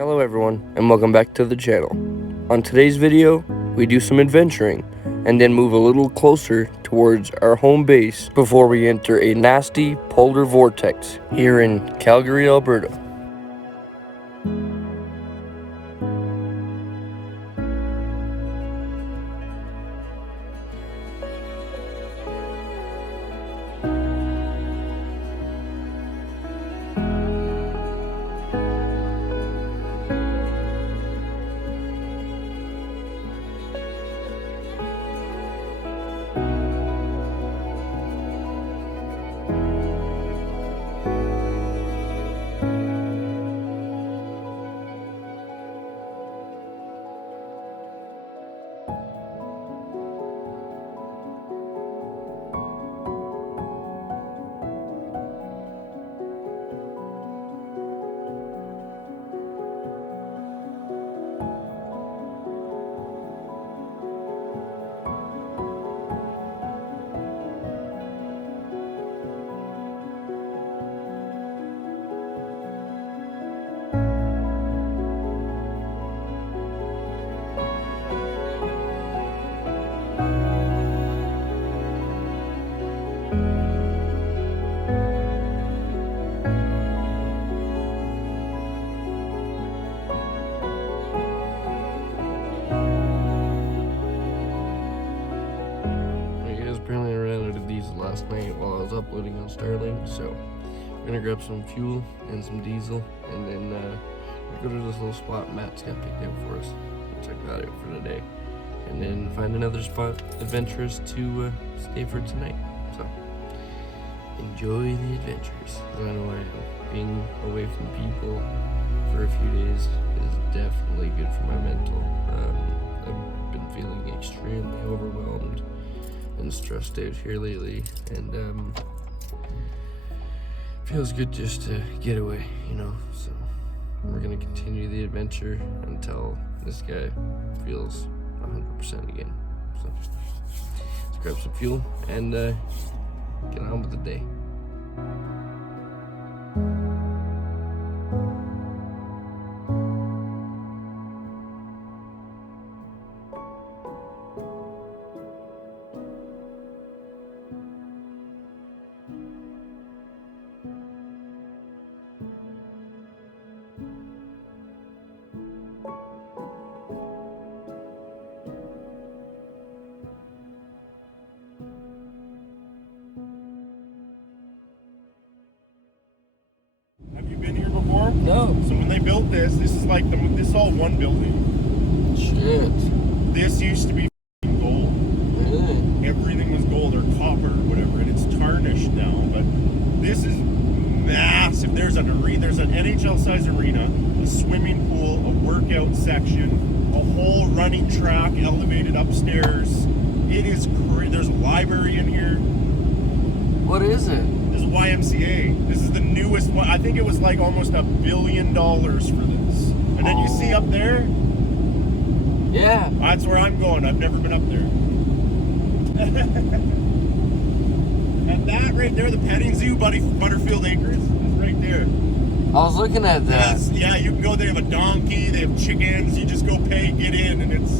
Hello everyone, and welcome back to the channel. On today's video, we do some adventuring, and then move a little closer towards our home base before we enter a nasty polar vortex here in Calgary, Alberta. Apparently I ran out of diesel last night while I was uploading on Starlink, so we're gonna grab some fuel and some diesel, and then go to this little spot Matt's got picked out for us. We'll check that out for today, and then find another spot adventurous to stay for tonight. So enjoy the adventures. I know I am. Being away from people for a few days is definitely good for my mental. I've been feeling extremely overwhelmed and stressed out here lately, and feels good just to get away, you know. So we're gonna continue the adventure until this guy feels 100% again. So let's grab some fuel and get on with the day. No. So when they built this is like this is all one building. Shit. This used to be gold. Really? Everything was gold or copper or whatever, and it's tarnished now. But this is massive. There's an NHL-sized arena, a swimming pool, a workout section, a whole running track elevated upstairs. It is crazy. There's a library in here. What is it? This is YMCA. This is the newest one. I think it was like almost $1 billion for this. And then you see up there? Yeah. That's where I'm going. I've never been up there. And that right there, the petting zoo, Butterfield Acres, is right there. I was looking at that. Yeah, you can go. They have a donkey. They have chickens. You just go pay, get in, and it's...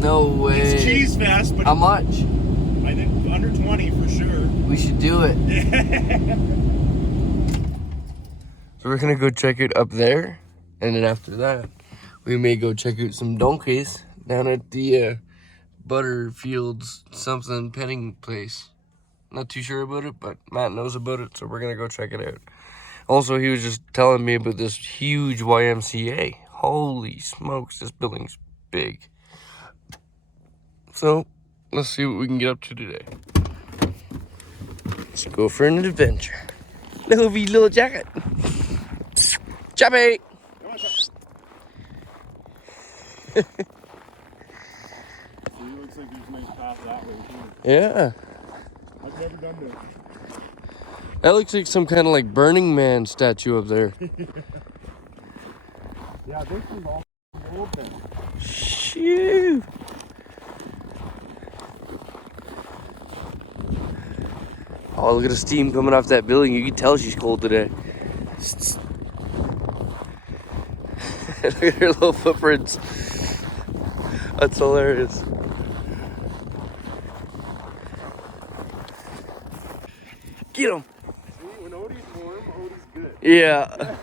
No way. It's cheese fest, but... How much? I think under 20 for sure. We should do it. So we're gonna go check it up there, and then after that, we may go check out some donkeys down at the Butterfields something petting place. Not too sure about it, but Matt knows about it, so we're gonna go check it out. Also, he was just telling me about this huge YMCA. Holy smokes, this building's big. So let's see what we can get up to today. Let's go for an adventure. Lovely little jacket. Chappy! It looks like there's a nice path that way too. Yeah. I've never done this. That looks like some kind of like Burning Man statue up there. Yeah, this is all gold then. Shoo! Oh, look at the steam coming off that building. You can tell she's cold today. Look at her little footprints. That's hilarious. Get him. See, when Odie's warm, Odie's good. Yeah.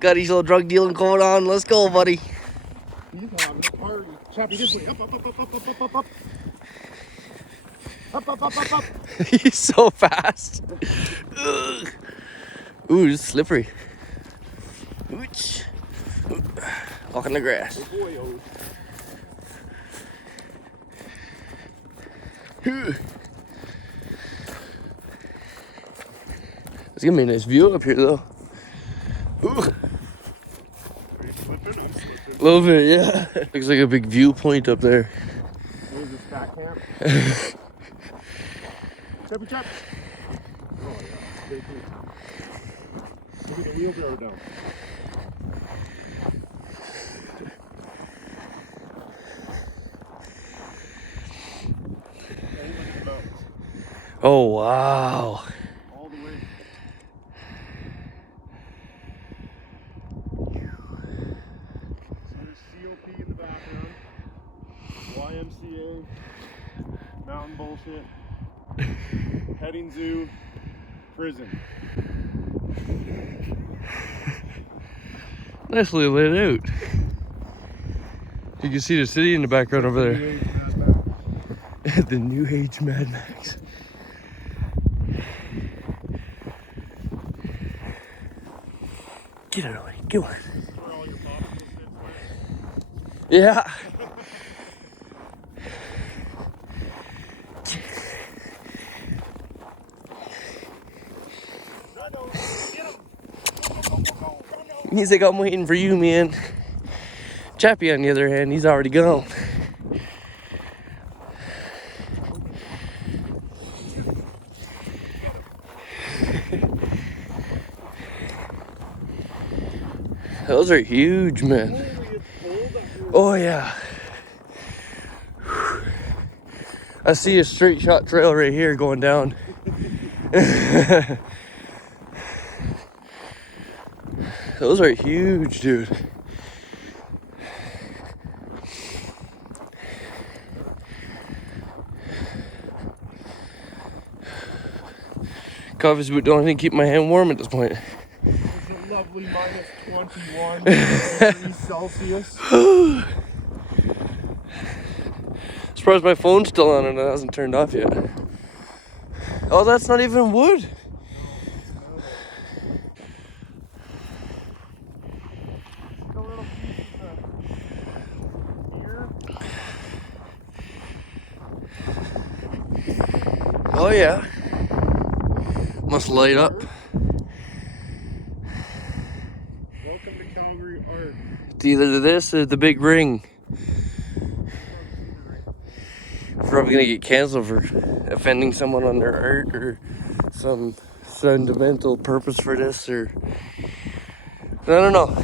Got his little drug dealing going on. Let's go, buddy. He's having a party. Chappy, this way. Up, up, up, up, up, up, up, up, up. Up, up, up, up, up. He's so fast. Ugh. Ooh, it's slippery. Ooch. Walk in the grass. Good boy, Odie. It's gonna be a nice view up here, though. Ooh. Are you slipping? I'm slipping. A little bit, yeah. Looks like a big viewpoint up there. There's this fat camp. Chappy, chap. Oh, yeah. Stay tuned. Look at the wheelbarrow down. Oh, wow. All the way. So there's COP in the background. YMCA. Mountain bullshit. Petting zoo. Prison. Nicely laid out. You can see the city in the background over there. The New Age Mad Max. Get out of the way. Go on. Yeah. He's like, I'm waiting for you, man. Chappy, on the other hand, he's already gone. Those are huge, man. Oh, yeah. I see a straight shot trail right here going down. Those are huge, dude. Coffee's boot don't even keep my hand warm at this point. It's a lovely minus 21 degrees Celsius. Surprised my phone's still on and it hasn't turned off yet. Oh, that's not even wood. Oh yeah. Must light up. Welcome to Calgary Art. It's either this or the big ring. We're probably gonna get canceled for offending someone on their art or some sentimental purpose for this, or I don't know.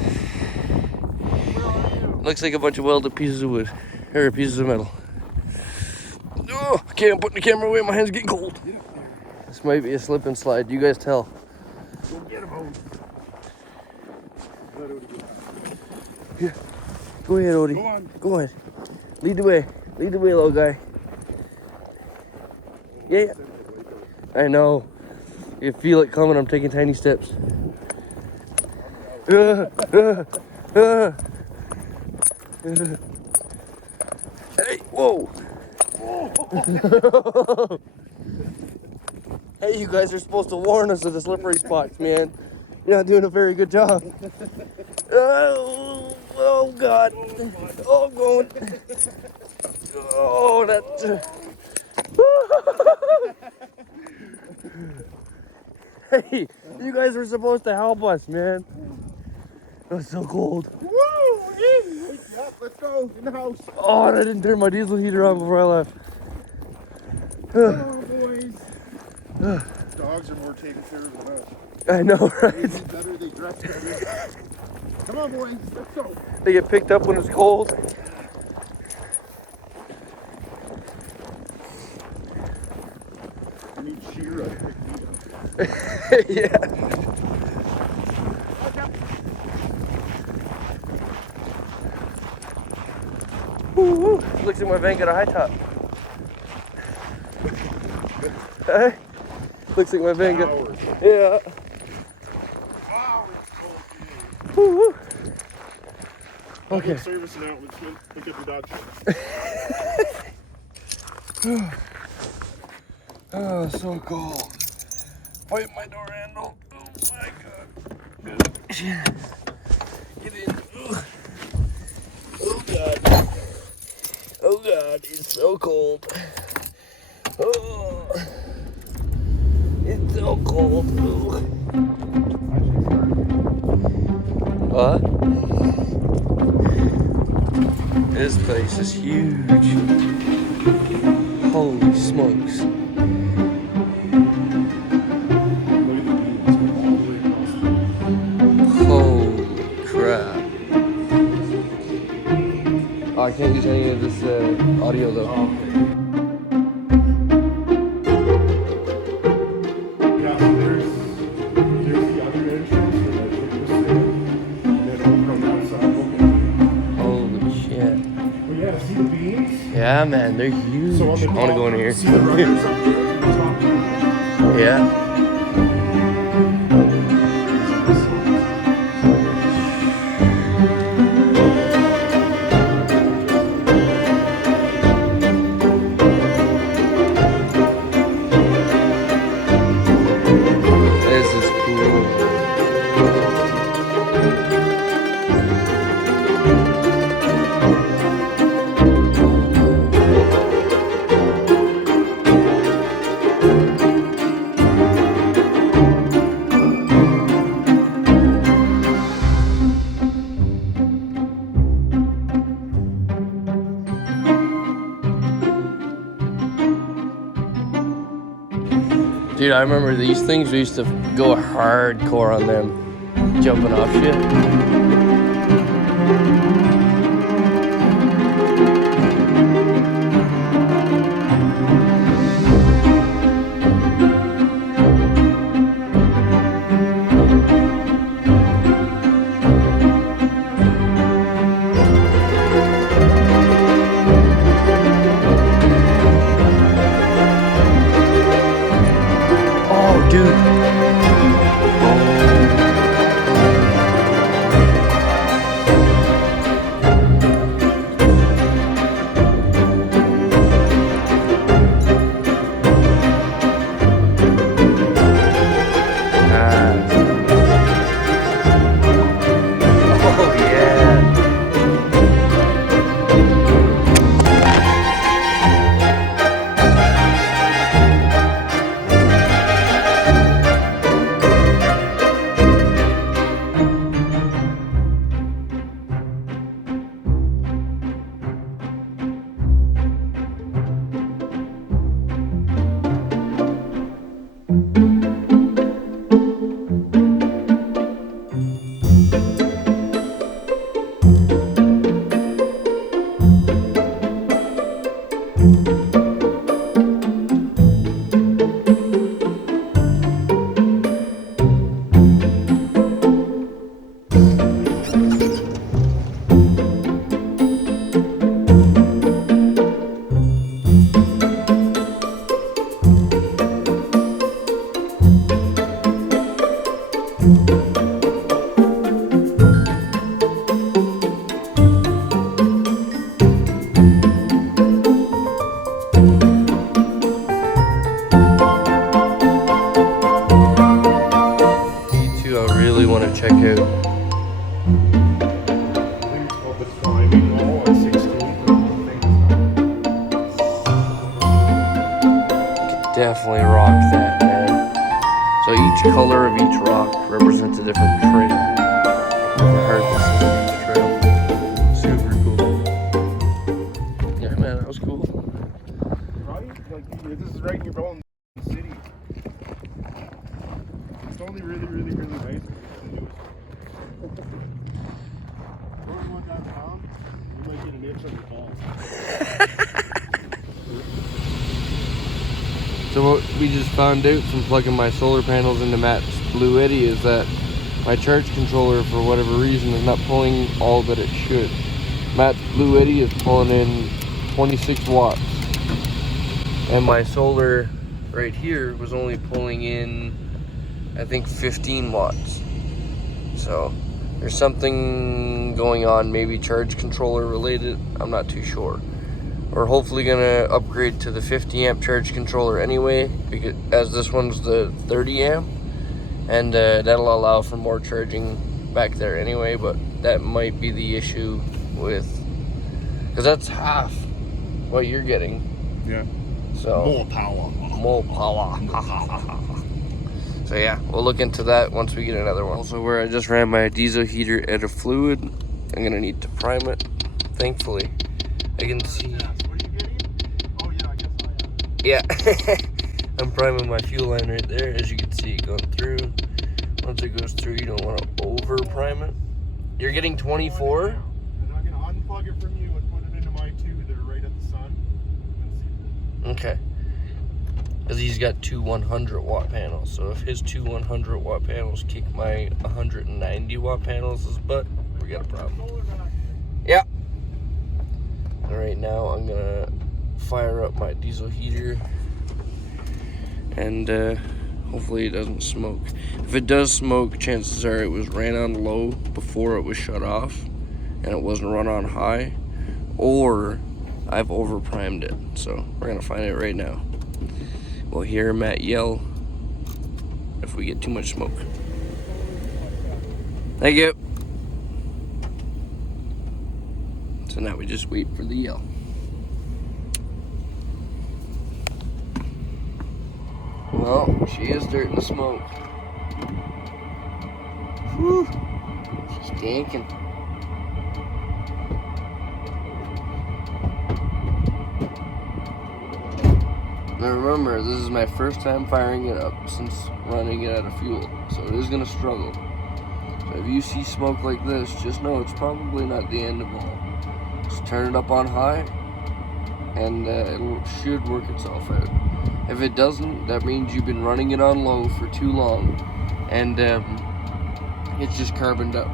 Looks like a bunch of welded pieces of wood or pieces of metal. Oh, I can't put the camera away. My hands getting cold. This might be a slip and slide. You guys tell. Go get him, Odie. Let Odie go. Yeah. Go ahead, Odie. Go on. Go ahead. Lead the way. Lead the way, little guy. Yeah. I know. You feel it coming. I'm taking tiny steps. Hey, whoa. Hey, you guys are supposed to warn us of the slippery spots, man. You're not doing a very good job. Oh God. Oh, I'm going. Oh, that. Hey, you guys were supposed to help us, man. It was so cold. Woo! In! Yep, let's go. In the house. Oh, and I didn't turn my diesel heater on before I left. Come on, boys. Dogs are more taken care of than us. I know, They right? eat better, they dress better. Come on, boys. Let's go. They get picked up when it's cold. We need Shira to pick me up. Yeah. Looks like my van got a high top. Hey? Looks like my van got... Yeah. Wow, it's cold today. Woo, woo. Okay. Okay. Service announcement. Look at the dog. Oh, so cold. Fight my door handle. Oh my god. Get in. Oh god. Oh god, it's so cold. Oh. It's so cold. Oh. What? This place is huge. Holy smokes. Holy crap. Oh, I can't use any of this audio though. Oh, okay. Yeah, so there's the other entrance for the Christmas sale. And then over on that side, Holy shit. well, yeah, see the beams? Yeah, man, they're huge. So on the I want to go in here. See the runners up there? The top two. Yeah. This is cool. Dude, I remember these things, we used to go hardcore on them, jumping off shit. Oh, dude. check out. Definitely rock that, man. So each color of each rock represents a different trait. Different harvests of each trail. Super cool. Yeah, man, that was cool. Right? Like, this is right in your own city. It's only really nice. You might get an itch on your balls. So what we just found out from plugging my solar panels into Matt's Blue Eddy is that my charge controller, for whatever reason, is not pulling all that it should. Matt's Blue Eddy is pulling in 26 watts. And my solar right here was only pulling in, I think, 15 watts. So there's something going on, maybe charge controller related. I'm not too sure. We're hopefully gonna upgrade to the 50 amp charge controller anyway, because as this one's the 30 amp, and that'll allow for more charging back there anyway. But that might be the issue with, because that's half what you're getting. Yeah. So More power. More power. So yeah, we'll look into that once we get another one. Also, where I just ran my diesel heater out of fluid, I'm gonna need to prime it. Thankfully, I can see. What are you getting? Oh yeah, I guess I am. Yeah, I'm priming my fuel line right there. As you can see it going through. Once it goes through, you don't want to over prime it. You're getting 24. And I'm gonna unplug it from you and put it into my two that are right at the sun. Okay. Because he's got two 100 watt panels. So if his two 100 watt panels kick my 190 watt panels' butt, we got a problem. Yeah. And right now I'm gonna fire up my diesel heater and hopefully it doesn't smoke. If it does smoke, chances are it was ran on low before it was shut off and it wasn't run on high, or I've over primed it. So we're gonna find it right now. We'll hear Matt yell if we get too much smoke. Thank you. So now we just wait for the yell. Well, she is starting to smoke. Whew. She's stinking. Now remember, this is my first time firing it up since running it out of fuel, so it is going to struggle. So if you see smoke like this, just know it's probably not the end of all. Just turn it up on high, and it should work itself out. If it doesn't, that means you've been running it on low for too long, and it's just carboned up.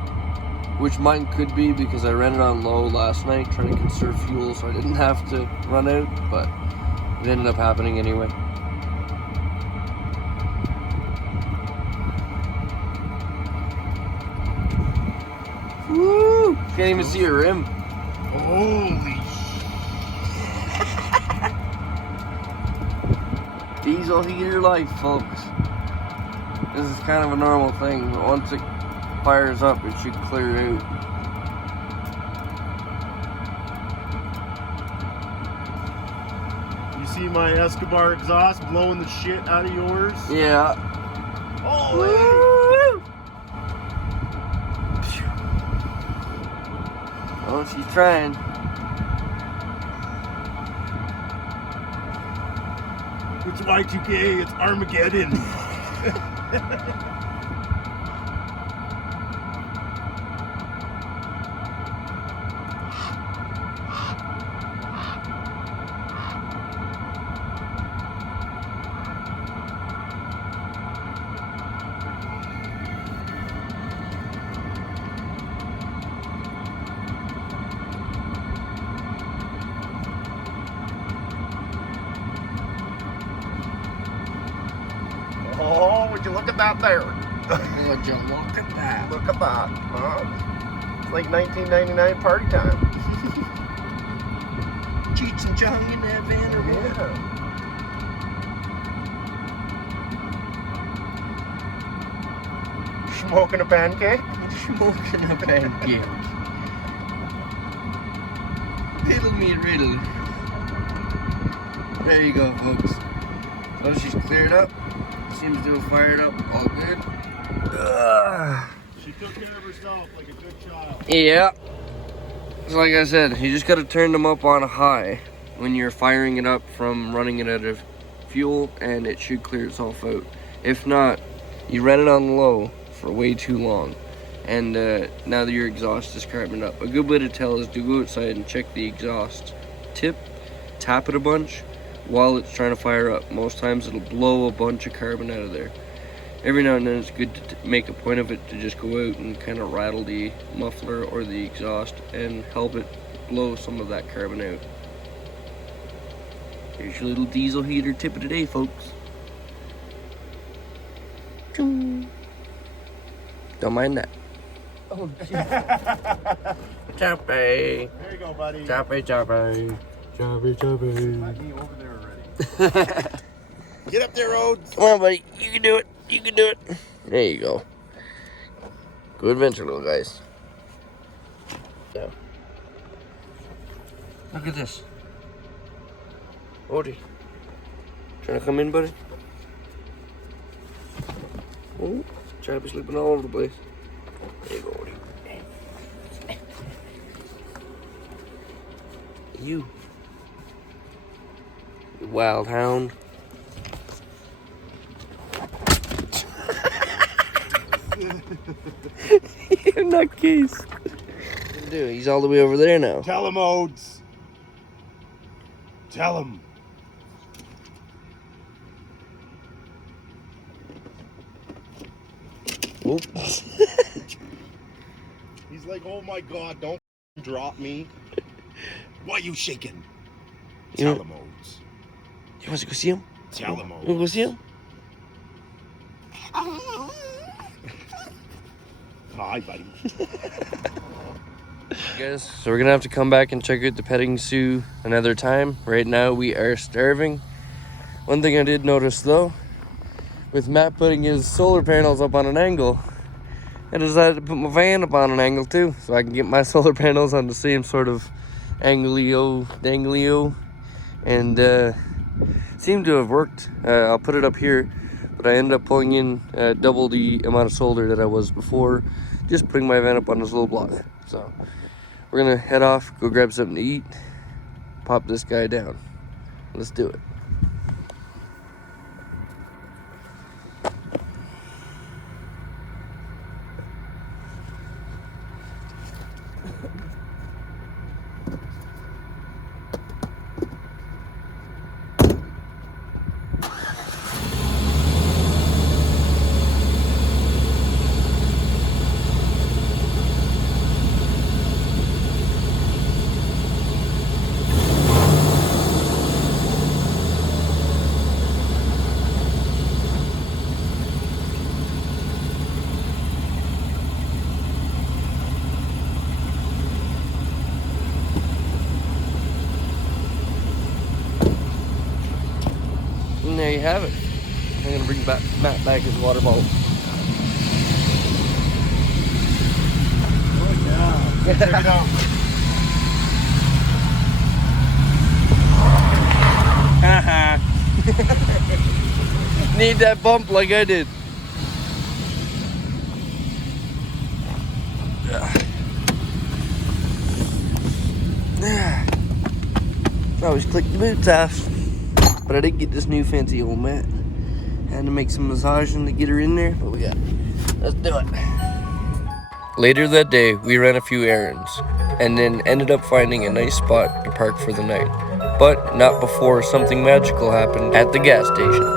Which mine could be, because I ran it on low last night trying to conserve fuel so I didn't have to run out, but it ended up happening anyway. Woo! Can't even see a rim. Holy Diesel heater life, folks. This is kind of a normal thing, but once it fires up, it should clear out. You see my Escobar exhaust blowing the shit out of yours? Yeah. Holy! Woo! Oh, she's trying. It's Y2K, it's Armageddon. Oh, would you look at that there? Would you look at that? Look at that. It's like 1999 party time. Cheech and Chong in that van or what? Yeah. Smoking a pancake? Smoking a pancake. Riddle me riddle. There you go, folks. So she's cleared up. Seems to have fired up all good. She took care of herself like a good child. Yeah. So like I said, you just gotta turn them up on high when you're firing it up from running it out of fuel, and it should clear itself out. If not, you ran it on low for way too long, and now that your exhaust is carboned up. A good way to tell is to go outside and check the exhaust tip, tap it a bunch while it's trying to fire up. Most times it'll blow a bunch of carbon out of there. Every now and then it's good to make a point of it to just go out and kind of rattle the muffler or the exhaust and help it blow some of that carbon out. Here's your little diesel heater tip of the day, folks. Choo. Don't mind that. Oh, Choppy. There you go, buddy. Choppy, choppy. Choppy, choppy. Got me over there already. Get up there, Rhodes. Come on, buddy. You can do it. You can do it. There you go. Good adventure, little guys. Yeah. Look at this. Odie. Trying to come in, buddy? Oh, Choppy's sleeping all over the place. There you go, Odie. You wild hound. You're nutcase. Dude, he's all the way over there now. Tell him, Odes. Tell him. He's like, oh my God, don't drop me. Why you shaking? Tell him, Odes. You want to go see him? Tell him, You want to go Odes. see him? Hi, buddy. Guys, so we're gonna have to come back and check out the petting zoo another time. Right now we are starving. One thing I did notice though, with Matt putting his solar panels up on an angle, I decided to put my van up on an angle too, so I can get my solar panels on the same sort of danglio, and seemed to have worked. I'll put it up here, but I ended up pulling in double the amount of solar that I was before, just putting my van up on this little block. So we're gonna head off, go grab something to eat, pop this guy down. Let's do it. And there you have it. I'm gonna bring Matt back his water bottle. Oh, yeah. Check it out. Need that bump like I did. Always click the boots off. But I did get this new fancy old mat. Had to make some massaging to get her in there, but we got it. Let's do it. Later that day, we ran a few errands, and then ended up finding a nice spot to park for the night. But not before something magical happened at the gas station.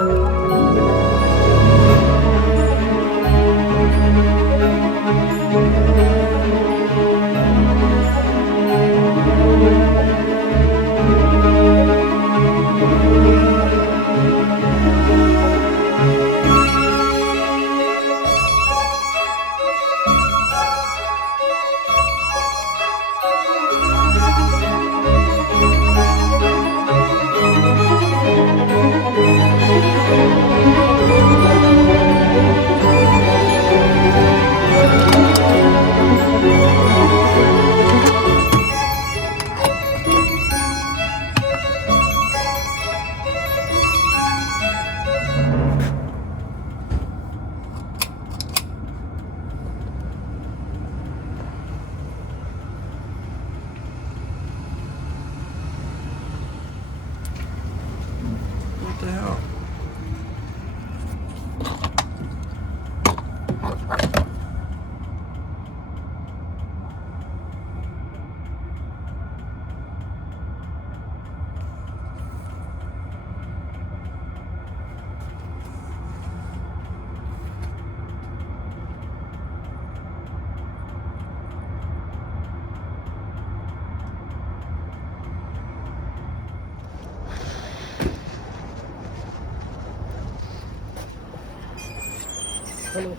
Hello.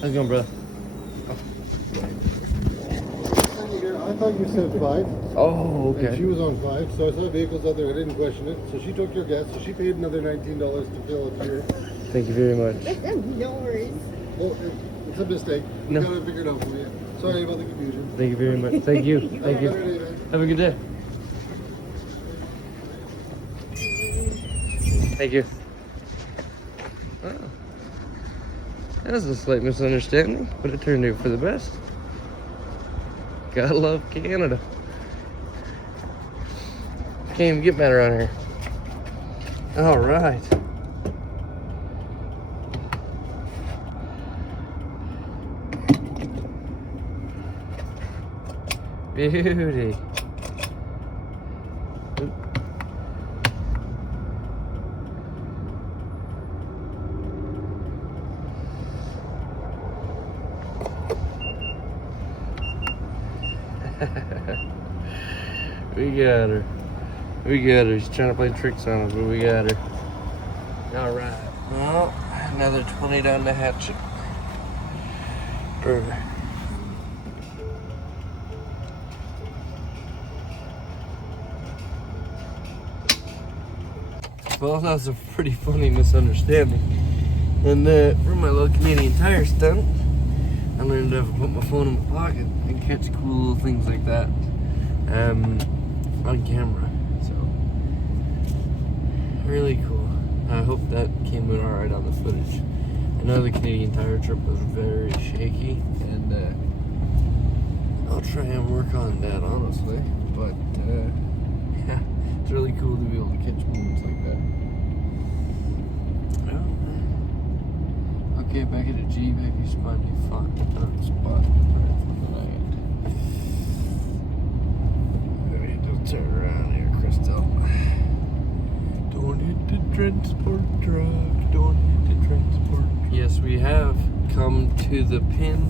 How's it going, brother? I thought you said 5. Oh, And okay. she was on 5, so I saw vehicles out there. I didn't question it. So she took your gas, so she paid another $19 to fill up here. Thank you very much. No worries. Oh, it's a mistake. We No. got it figured out for you. Sorry about the confusion. Thank you very much. Thank you. Thank you. Have a good day, man. Have a good day. Thank you. Wow. That was a slight misunderstanding, but it turned out for the best. Gotta love Canada. Can't even get mad around here. All right. Beauty. We got her. We got her. She's trying to play tricks on us, but we got her. All right. Well, another 20 down the hatchet. Perfect. Well, that was a pretty funny misunderstanding. And for my little Canadian Tire stunt, I learned to put my phone in my pocket and catch cool little things like that on camera. So, really cool. I hope that came out alright on the footage. I know the Canadian Tire trip was very shaky, and I'll try and work on that, honestly. But, yeah, it's really cool to be able to catch moments like that. Okay, back at the G, back you spot, you found the spot for the night. Maybe just turn around here, Crystal. Don't hit the transport truck, don't hit the transport truck. Yes, we have come to the pin,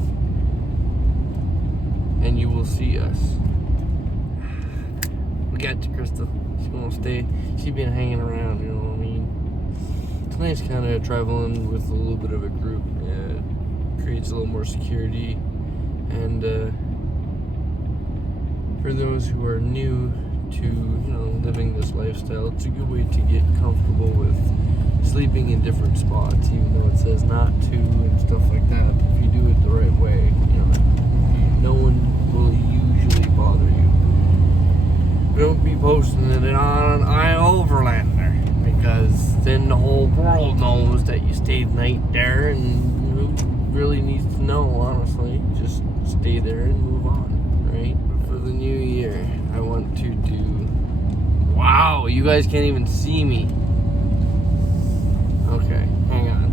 and you will see us. We got to Crystal. She won't stay. She's been hanging around, you know what I mean? It's nice kind of traveling with a little bit of a group. It creates a little more security, and for those who are new to living this lifestyle, it's a good way to get comfortable with sleeping in different spots, even though it says not to and stuff like that. If you do it the right way, no one will usually bother you. Don't be posting it on an iOverlander, because then the whole world knows that you stayed the night there, and who really needs to know, honestly? Just stay there and move on, right? For the new year, I want to do... Wow, you guys can't even see me. Okay, hang on.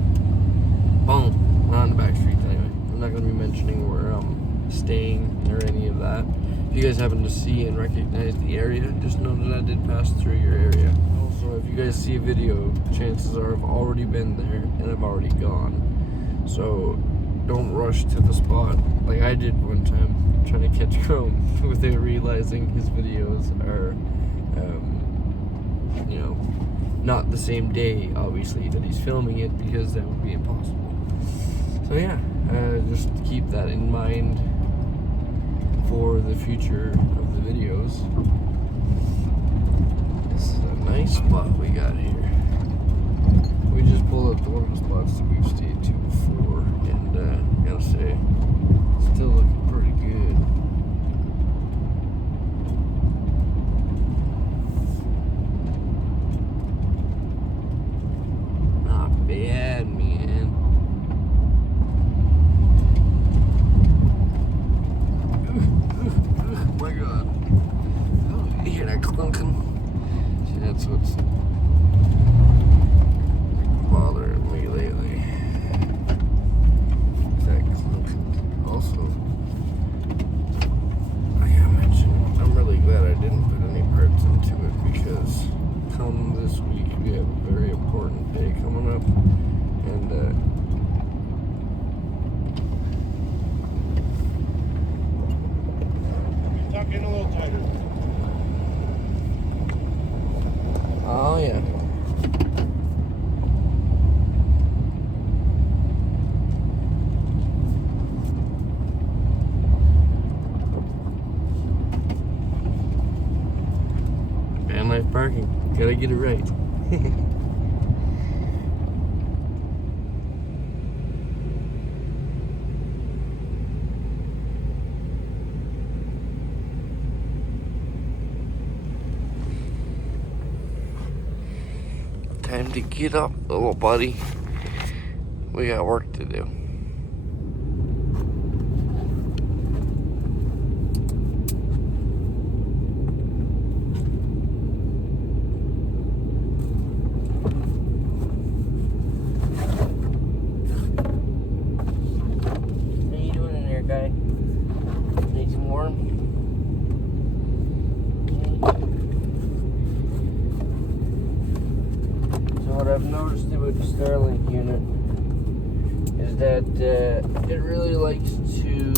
Boom, we're on the back streets anyway. I'm not going to be mentioning where I'm staying or any of that. If you guys happen to see and recognize the area, just know that I did pass through your area. Also, if you guys see a video, chances are I've already been there and I've already gone. So don't rush to the spot like I did one time trying to catch Chrome without realizing his videos are, not the same day, obviously, that he's filming it, because that would be impossible. So yeah, just keep that in mind for the future of the videos. This is a nice spot we got here. We just pulled up to one of the spots that we've stayed to before, and I gotta say, still looking pretty good. Not bad, man. Oh my god. Oh, you hear that clunking? See, that's what's bothering me lately. That clunking. Also, I gotta mention, I'm really glad I didn't put any parts into it, because come this week we have a very important day coming up, and Tuck in a little tighter. oh yeah. get it right. Time to get up, little buddy. We got work to do. How you doing in there, guy? Nice and warm? What I've noticed about the Starlink unit is that it really likes to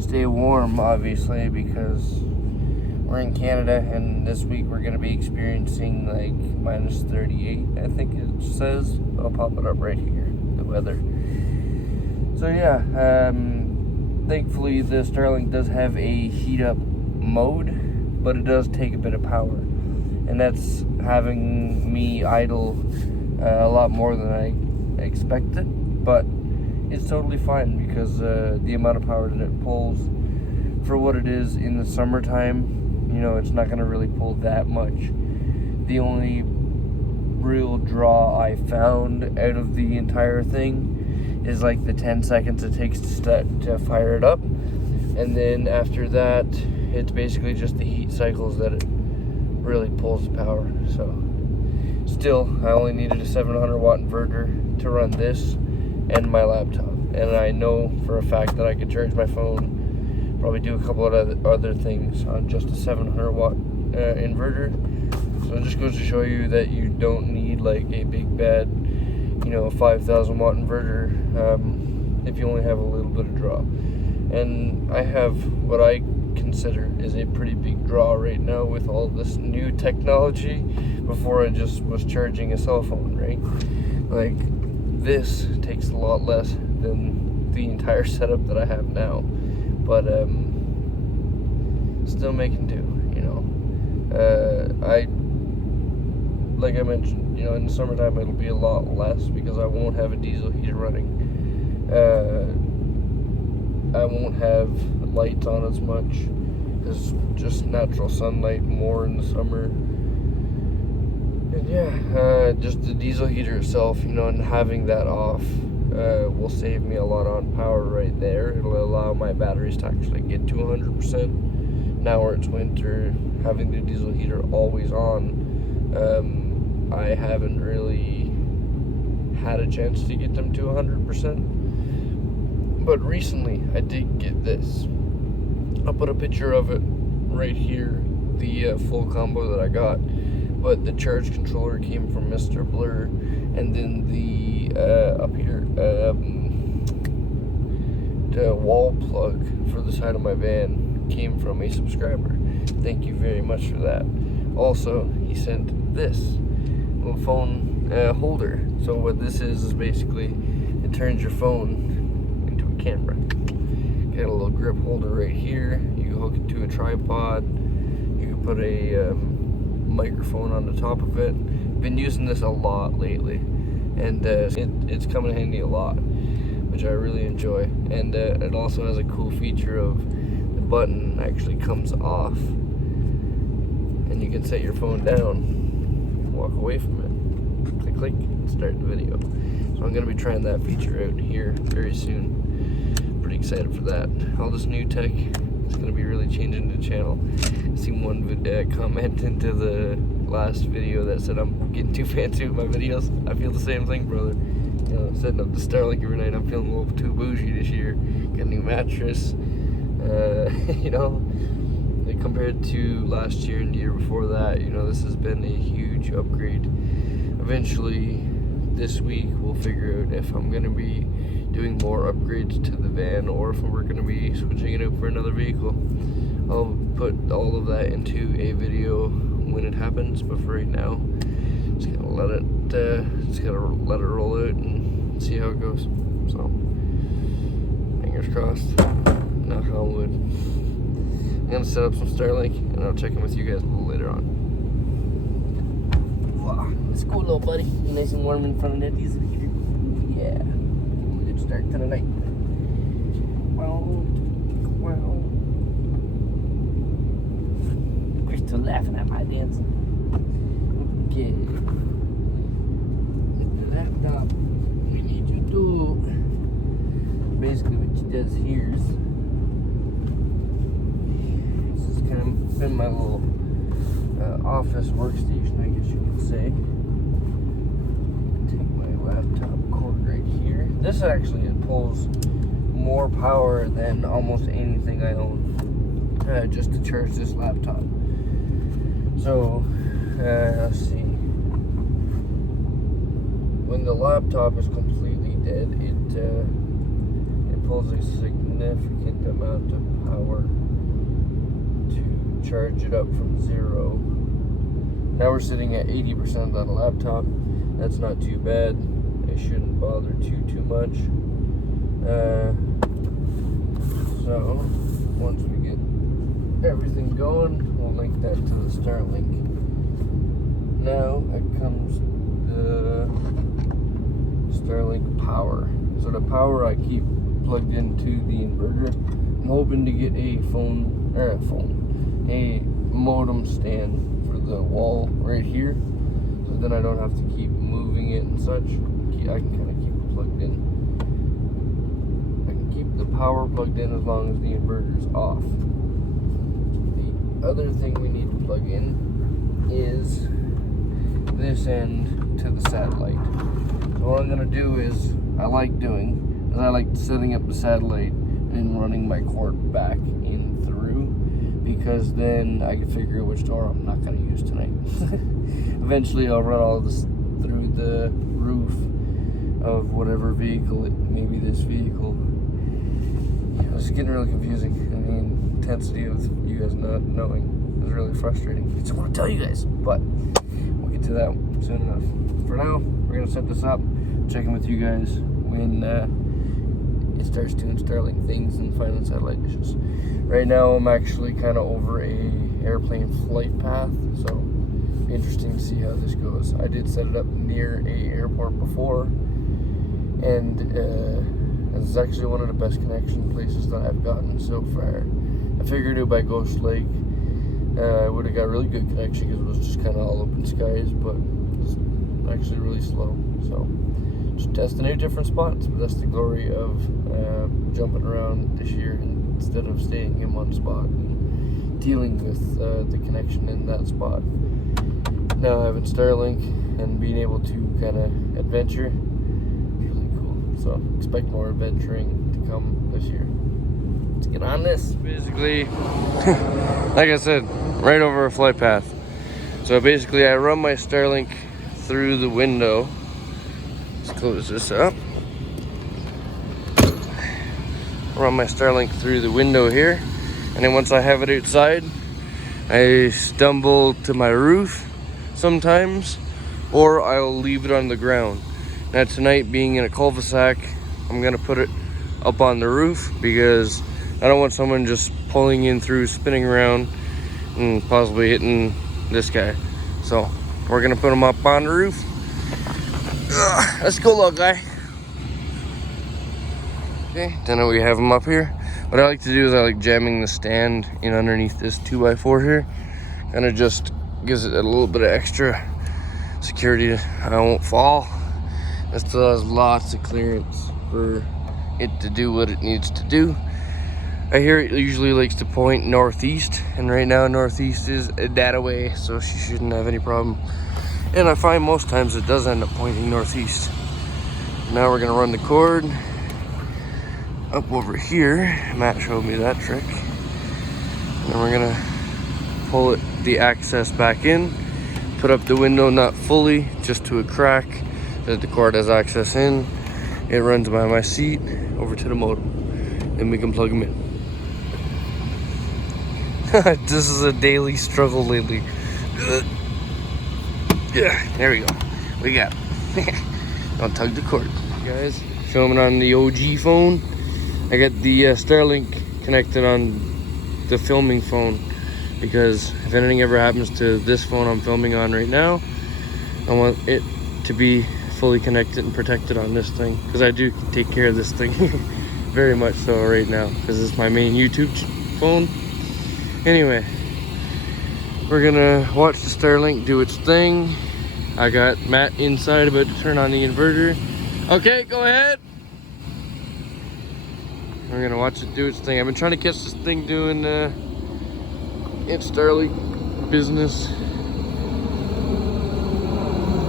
stay warm, obviously, because we're in Canada and this week we're going to be experiencing like minus 38, I think it says. I'll pop it up right here, the weather. So yeah, thankfully the Starlink does have a heat up mode, but it does take a bit of power. And that's having me idle a lot more than I expected, but it's totally fine because the amount of power that it pulls for what it is in the summertime, you know, it's not going to really pull that much. The only real draw I found out of the entire thing is like the 10 seconds it takes to fire it up, and then after that it's basically just the heat cycles that it really pulls the power. So still, I only needed a 700 watt inverter to run this and my laptop, and I know for a fact that I could charge my phone, probably do a couple of other things on just a 700 watt inverter. So it just goes to show you that you don't need like a big bad, you know, 5,000 watt inverter if you only have a little bit of draw. And I have what I consider is a pretty big draw right now with all this new technology. Before I just was charging a cell phone, right? Like, this takes a lot less than the entire setup that I have now, but still making do, you know. Like I mentioned, you know, in the summertime it'll be a lot less because I won't have a diesel heater running. I won't have lights on as much because just natural sunlight more in the summer. And yeah, just the diesel heater itself, you know, and having that off will save me a lot on power right there. It'll allow my batteries to actually get to 100%. Now where it's winter, having the diesel heater always on, I haven't really had a chance to get them to 100%. But recently, I did get this. I'll put a picture of it right here, the full combo that I got. But the charge controller came from Mr. Blur, and then the up here, the wall plug for the side of my van came from a subscriber. Thank you very much for that. Also, he sent this little phone holder. So what this is basically, it turns your phone into a camera. Got a little grip holder right here. You can hook it to a tripod. You can put a microphone on the top of it. Been using this a lot lately, and it's come in handy a lot, which I really enjoy. And it also has a cool feature of the button actually comes off, and you can set your phone down, walk away from it, click click, and start the video. So I'm going to be trying that feature out here very soon. Pretty excited for that. All this new tech, it's going to be really changing the channel. I seen one comment into the last video that said I'm getting too fancy with my videos. I feel the same thing, brother. You know, setting up the Starlink every night, I'm feeling a little too bougie this year. Got a new mattress. You know, compared to last year and the year before that, you know, this has been a huge upgrade. Eventually, this week, we'll figure out if I'm going to be doing more upgrades to the van or if we're going to be switching it out for another vehicle. I'll put all of that into a video when it happens, but for right now, just gotta let it roll out and see how it goes. So, fingers crossed. Knock on wood. I'm gonna set up some Starlink, and I'll check in with you guys a little later on. Let's go, little buddy. Nice and warm in front of that diesel heater. Yeah. Good start to the night. Wow. We're still laughing at my dancing. Okay. The laptop. We need you to. Basically, what she does here is. This is kind of been my little office workstation, I guess you could say. Take my laptop cord right here. This actually it pulls more power than almost anything I own, just to charge this laptop. So let's see. When the laptop is completely dead, it pulls a significant amount of power to charge it up from 0. Now we're sitting at 80% on the laptop. That's not too bad. It shouldn't bother too much. So once we get everything going, we'll link that to the Starlink. Now it comes the Starlink power. So the power I keep plugged into the inverter. I'm hoping to get a modem stand for the wall right here, so then I don't have to keep moving it and such. I can kind of keep it plugged in. I can keep the power plugged in as long as the inverter is off. The other thing we need to plug in is this end to the satellite. So what I'm gonna do is, I like setting up the satellite and running my cord back in through, because then I can figure out which door I'm not going to use tonight. Eventually I'll run all this through the roof of whatever vehicle, maybe this vehicle. Yeah, it's getting really confusing, and the intensity of you guys not knowing is really frustrating. I just want to tell you guys, but we'll get to that soon enough. For now, we're going to set this up, check in with you guys when it starts doing Starlink things and finding satellite dishes. Right now I'm actually kind of over a airplane flight path, so interesting to see how this goes. I did set it up near a airport before, and this is actually one of the best connection places that I've gotten so far. I figured out by Ghost Lake I would have got really good connection because it was just kind of all open skies, but it's actually really slow. So just testing out different spots, but that's the glory of jumping around this year instead of staying in one spot and dealing with the connection in that spot. Now having Starlink and being able to kind of adventure, really cool. So expect more adventuring to come this year. Let's get on this. Basically, like I said, right over a flight path. So basically I run my Starlink through the window. Let's close this up. Run my Starlink through the window here, and then once I have it outside, I stumble to my roof sometimes, or I'll leave it on the ground. Now tonight, being in a cul-de-sac, I'm gonna put it up on the roof because I don't want someone just pulling in through, spinning around, and possibly hitting this guy. So we're gonna put him up on the roof. Let's go, little guy. Okay, then we have him up here. What I like to do is I like jamming the stand in underneath this 2x4 here. Kind of just gives it a little bit of extra security. I won't fall. It still has lots of clearance for it to do what it needs to do. I hear it usually likes to point northeast, and right now northeast is that away, so she shouldn't have any problem. And I find most times it does end up pointing northeast. Now we're gonna run the cord up over here. Matt showed me that trick. And then we're gonna pull the access back in, put up the window, not fully, just to a crack that the cord has access in. It runs by my seat over to the modem. Then we can plug them in. This is a daily struggle lately. Yeah, there we go. We got it. Don't tug the cord. Guys, filming on the OG phone. I got the Starlink connected on the filming phone because if anything ever happens to this phone I'm filming on right now, I want it to be fully connected and protected on this thing, because I do take care of this thing very much so right now, because it's my main YouTube phone. Anyway, we're gonna watch the Starlink do its thing. I got Matt inside about to turn on the inverter. Okay, go ahead. We're gonna watch it do its thing. I've been trying to catch this thing doing its Starlink business,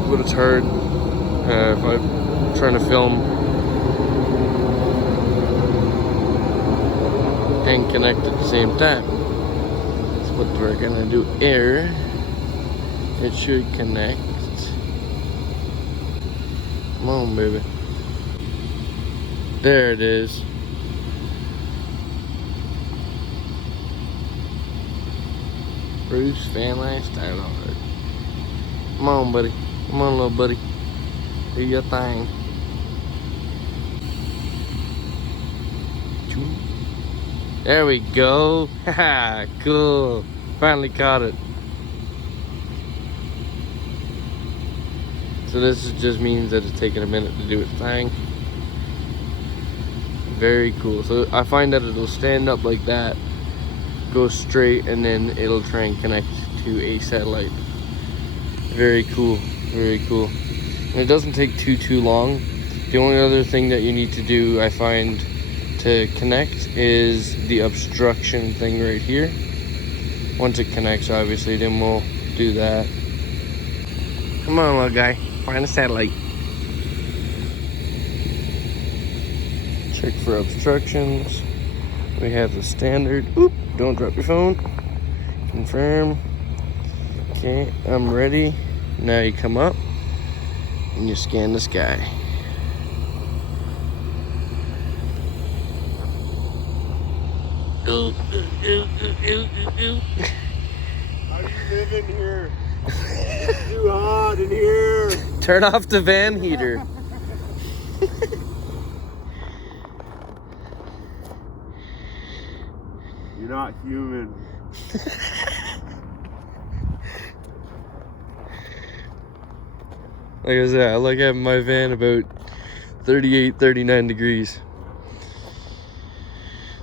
but it's hard if I'm trying to film and connect at the same time. That's what we're gonna do here. It should connect. Come on, baby. There it is. Bruce VanLife Starlink. Come on, buddy. Come on, little buddy. Do your thing. There we go. Haha, cool. Finally caught it. So this just means that it's taking a minute to do its thing. Very cool. So I find that it'll stand up like that, go straight, and then it'll try and connect to a satellite. Very cool. Very cool. And it doesn't take too long. The only other thing that you need to do, I find, to connect is the obstruction thing right here. Once it connects, obviously, then we'll do that. Come on, little guy. Find a satellite. Check for obstructions. We have the standard. Oop, don't drop your phone. Confirm. Okay, I'm ready. Now you come up and you scan the sky. How do you live in here? It's too hot in here. Turn off the van heater. You're not human. Like I said, I like having my van about 38, 39 degrees.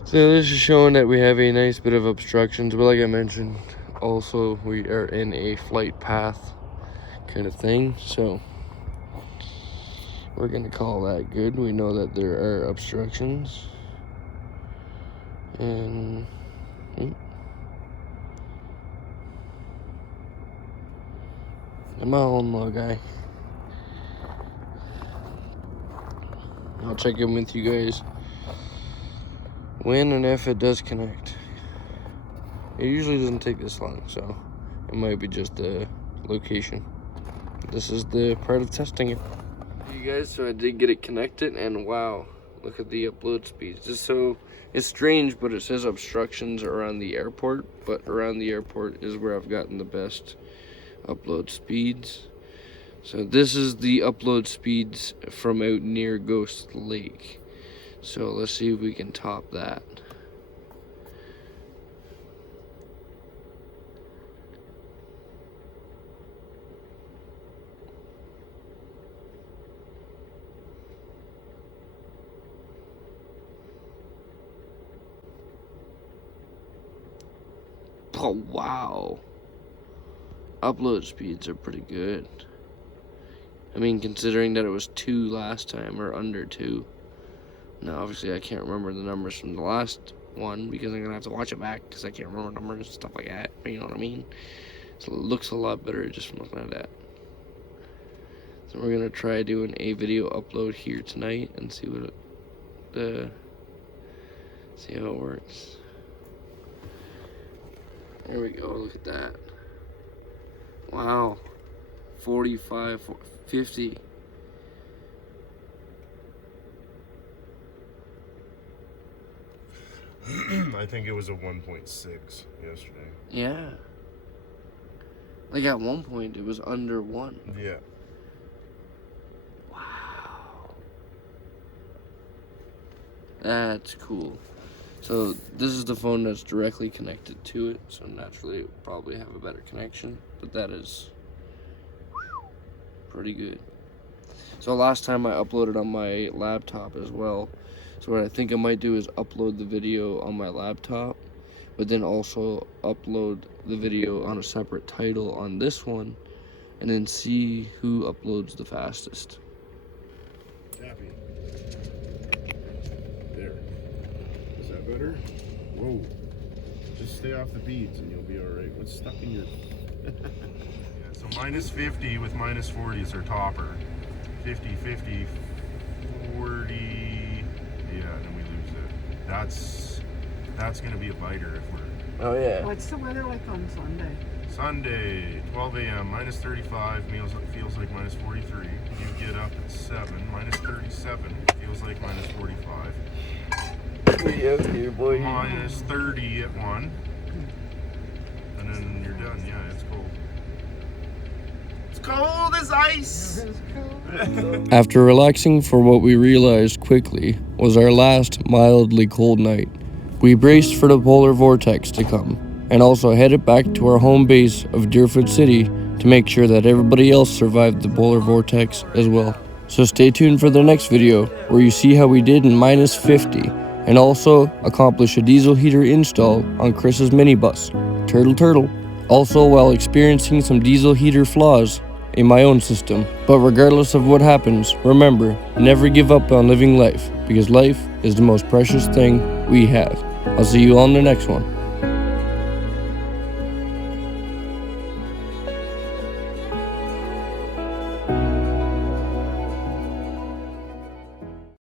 So this is showing that we have a nice bit of obstructions, but like I mentioned, also we are in a flight path kind of thing, so we're gonna call that good. We know that there are obstructions, and come on, little guy. I'll check in with you guys when and if it does connect. It usually doesn't take this long, so it might be just the location. This is the part of testing it. You guys, so I did get it connected, and wow, look at the upload speeds. Just so it's strange, but it says obstructions around the airport, but around the airport is where I've gotten the best upload speeds. So this is the upload speeds from out near Ghost Lake. So let's see if we can top that. Oh wow. Upload speeds are pretty good. I mean, considering that it was 2 last time, or under 2. Now, obviously, I can't remember the numbers from the last one, because I'm going to have to watch it back, because I can't remember numbers and stuff like that, but you know what I mean? So it looks a lot better just from looking at that. So we're going to try doing a video upload here tonight, and see what see how it works. There we go, look at that. Wow. 45, 50. I think it was a 1.6 yesterday. Yeah. Like at one point it was under 1. Yeah. Wow. That's cool. So this is the phone that's directly connected to it, so naturally it will probably have a better connection, but that is pretty good. So last time I uploaded on my laptop as well. So what I think I might do is upload the video on my laptop, but then also upload the video on a separate title on this one, and then see who uploads the fastest. Happy. There. Is that better? Whoa. Just stay off the beads and you'll be alright. What's stuck in your... Yeah, so minus 50 with minus 40 is our topper. 50, 50, 40... Yeah, then we lose it. That's gonna be a biter if we're... Oh yeah. What's the weather like on Sunday? Sunday, 12 a.m., minus 35, feels like minus 43. You get up at 7, minus 37, feels like minus 45. We out here, boy. Minus 30 at 1. And then you're done. Yeah, it's cold. It's cold as ice! After relaxing for what we realized quickly was our last mildly cold night, we braced for the polar vortex to come, and also headed back to our home base of Deerfoot City to make sure that everybody else survived the polar vortex as well. So stay tuned for the next video where you see how we did in minus 50 and also accomplish a diesel heater install on Chris's minibus, Turtle. Also while experiencing some diesel heater flaws in my own system. But regardless of what happens, remember, never give up on living life, because life is the most precious thing we have. I'll see you all in the next one.